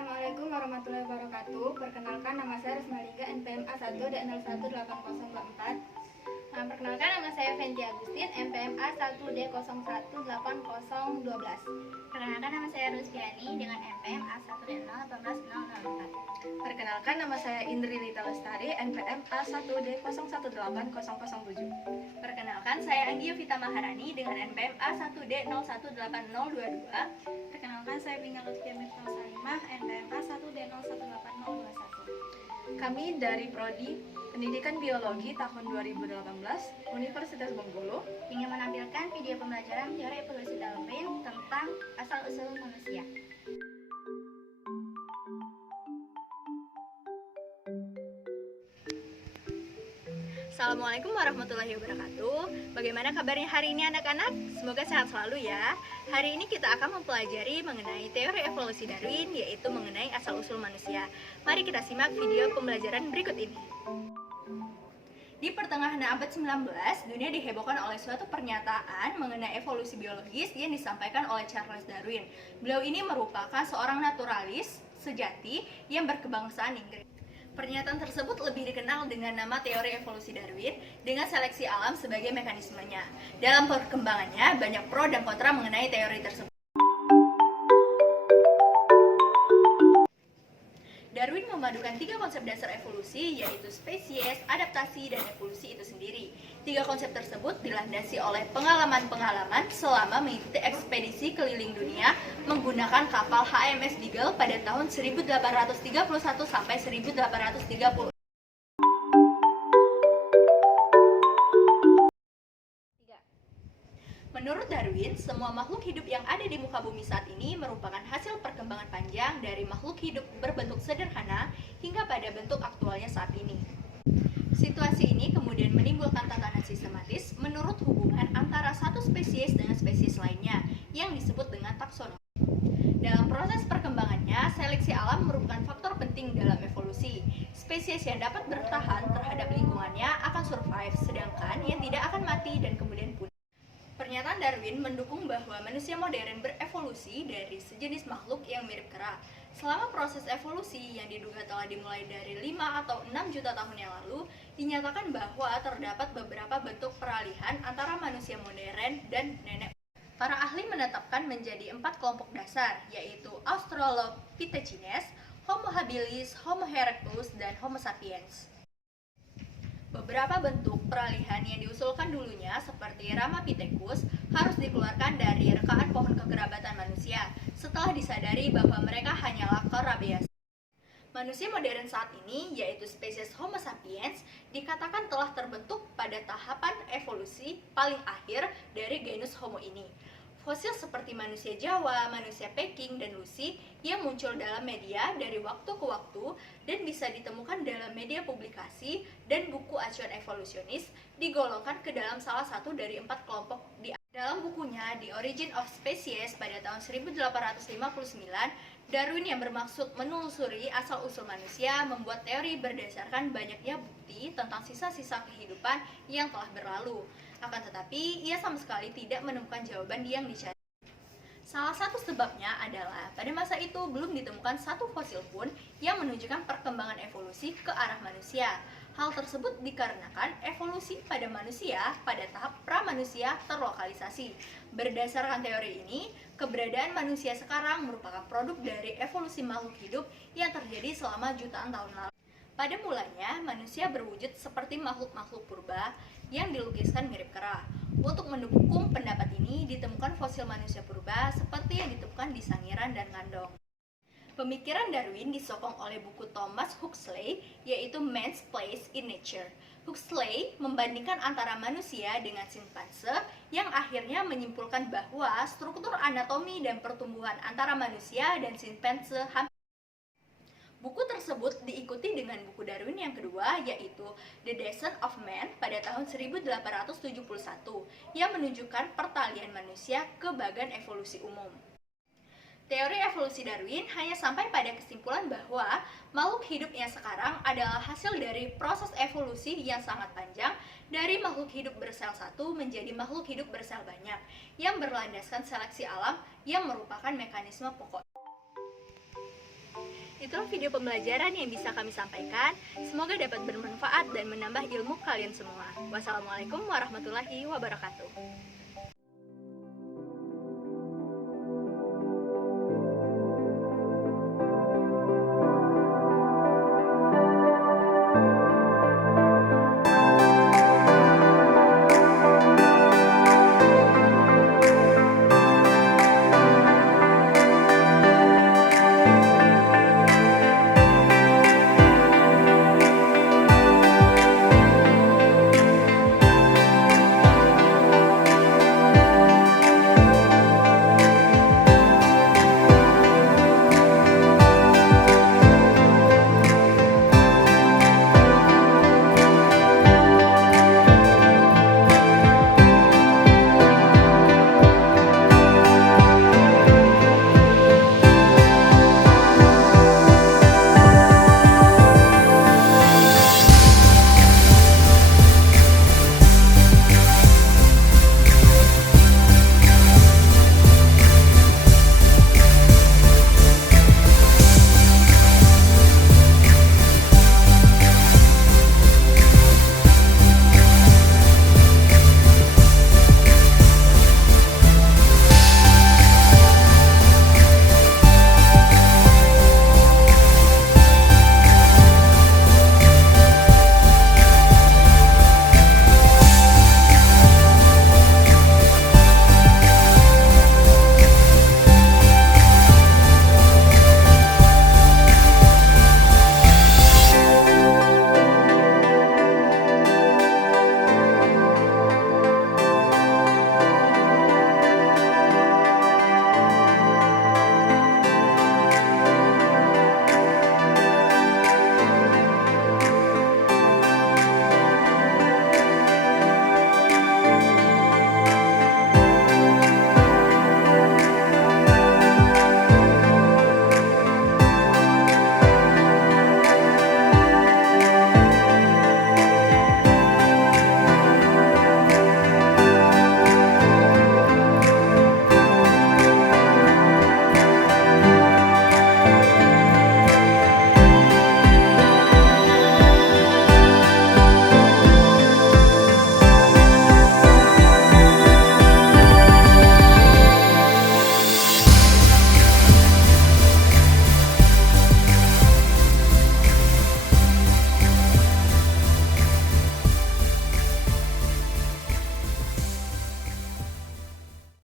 Assalamualaikum warahmatullahi wabarakatuh. Perkenalkan, nama saya Resmaliga, NPM A1 D018084. Perkenalkan, nama saya Fenty Agustin, NPM A1D018012. Perkenalkan, nama saya Rusfiani dengan NPM A1D018004. Perkenalkan, nama saya Indri Lita Lestari, NPM A1D018007. Perkenalkan, saya Anggia Vita Maharani dengan NPM A1D018022. Perkenalkan, saya Bingga Lutfia Mirta Salimah, NPM A1D018021. Kami dari Prodi Pendidikan Biologi tahun 2018 Universitas Bengkulu ingin menampilkan video pembelajaran teori evolusi Darwin tentang asal-usul manusia. Assalamualaikum warahmatullahi wabarakatuh. Bagaimana kabarnya hari ini anak-anak? Semoga sehat selalu ya. Hari ini kita akan mempelajari mengenai teori evolusi Darwin, yaitu mengenai asal-usul manusia. Mari kita simak video pembelajaran berikut ini. Di pertengahan abad 19, dunia dihebohkan oleh suatu pernyataan mengenai evolusi biologis yang disampaikan oleh Charles Darwin. Beliau ini merupakan seorang naturalis sejati yang berkebangsaan Inggris. Pernyataan tersebut lebih dikenal dengan nama teori evolusi Darwin dengan seleksi alam sebagai mekanismenya. Dalam perkembangannya, banyak pro dan kontra mengenai teori tersebut. Darwin memadukan 3 konsep dasar evolusi, yaitu spesies, adaptasi, dan evolusi itu sendiri. 3 konsep tersebut dilandasi oleh pengalaman-pengalaman selama mengikuti ekspedisi keliling dunia menggunakan kapal HMS Beagle pada tahun 1831 sampai 1830. Menurut Darwin, semua makhluk hidup yang ada di muka bumi saat ini merupakan hasil perkembangan panjang dari makhluk hidup berbentuk sederhana hingga pada bentuk aktualnya saat ini. Situasi ini kemudian menimbulkan tatanan sistematis menurut hubungan antara satu spesies dengan spesies lainnya yang disebut dengan taksonomi. Dalam proses perkembangannya, seleksi alam merupakan faktor penting dalam evolusi. Spesies yang dapat bertahan terhadap lingkungannya akan survive, sedangkan yang tidak akan mati dan kemudian punah. Pernyataan Darwin mendukung bahwa manusia modern berevolusi dari sejenis makhluk yang mirip kera. Selama proses evolusi yang diduga telah dimulai dari 5 atau 6 juta tahun yang lalu, dinyatakan bahwa terdapat beberapa bentuk peralihan antara manusia modern dan nenek. Para ahli menetapkan menjadi 4 kelompok dasar, yaitu Australopithecines, Homo habilis, Homo erectus, dan Homo sapiens. Beberapa bentuk peralihan yang diusulkan dulunya seperti Ramapithecus harus dikeluarkan dari rekaan pohon kekerabatan manusia setelah disadari bahwa mereka hanyalah kera biasa. Manusia modern saat ini, yaitu spesies Homo sapiens, dikatakan telah terbentuk pada tahapan evolusi paling akhir dari genus Homo ini. Fosil seperti manusia Jawa, manusia Peking, dan Lucy yang muncul dalam media dari waktu ke waktu dan bisa ditemukan dalam media publikasi dan buku acuan evolusionis digolongkan ke dalam salah satu dari 4 kelompok di dalam bukunya The Origin of Species pada tahun 1859, Darwin yang bermaksud menelusuri asal-usul manusia membuat teori berdasarkan banyaknya bukti tentang sisa-sisa kehidupan yang telah berlalu. Akan tetapi, ia sama sekali tidak menemukan jawaban yang dicari. Salah satu sebabnya adalah pada masa itu belum ditemukan satu fosil pun yang menunjukkan perkembangan evolusi ke arah manusia. Hal tersebut dikarenakan evolusi pada manusia pada tahap pramanusia terlokalisasi. Berdasarkan teori ini, keberadaan manusia sekarang merupakan produk dari evolusi makhluk hidup yang terjadi selama jutaan tahun lalu. Pada mulanya, manusia berwujud seperti makhluk-makhluk purba yang dilukiskan mirip kera. Untuk mendukung pendapat ini, ditemukan fosil manusia purba seperti yang ditemukan di Sangiran dan Ngandong. Pemikiran Darwin disokong oleh buku Thomas Huxley, yaitu Man's Place in Nature. Huxley membandingkan antara manusia dengan simpanse yang akhirnya menyimpulkan bahwa struktur anatomi dan pertumbuhan antara manusia dan simpanse hampir. Buku tersebut diikuti dengan buku Darwin yang kedua, yaitu The Descent of Man pada tahun 1871 yang menunjukkan pertalian manusia ke bagan evolusi umum. Teori evolusi Darwin hanya sampai pada kesimpulan bahwa makhluk hidup yang sekarang adalah hasil dari proses evolusi yang sangat panjang dari makhluk hidup bersel satu menjadi makhluk hidup bersel banyak yang berlandaskan seleksi alam yang merupakan mekanisme pokok. Begitulah video pembelajaran yang bisa kami sampaikan. Semoga dapat bermanfaat dan menambah ilmu kalian semua. Wassalamualaikum warahmatullahi wabarakatuh.